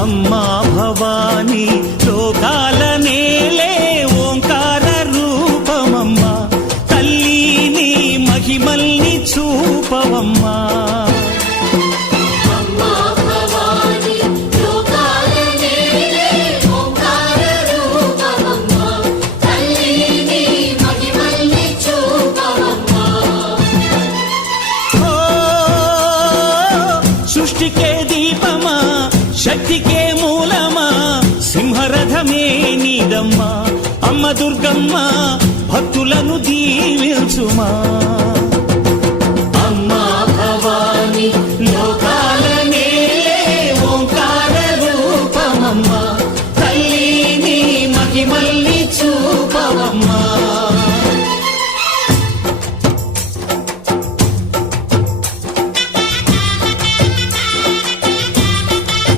అమ్మా భవానీ లోకాల నేలే ఓంకార రూపమమ్మా, తల్లి నీ మహిమల్ని చూపవమ్మా. సృష్టికే దీపమా, శక్తికే మూలమా, సింహరథమే నీదమ్మా. అమ్మ దుర్గమ్మ భక్తులను దీవించుమా.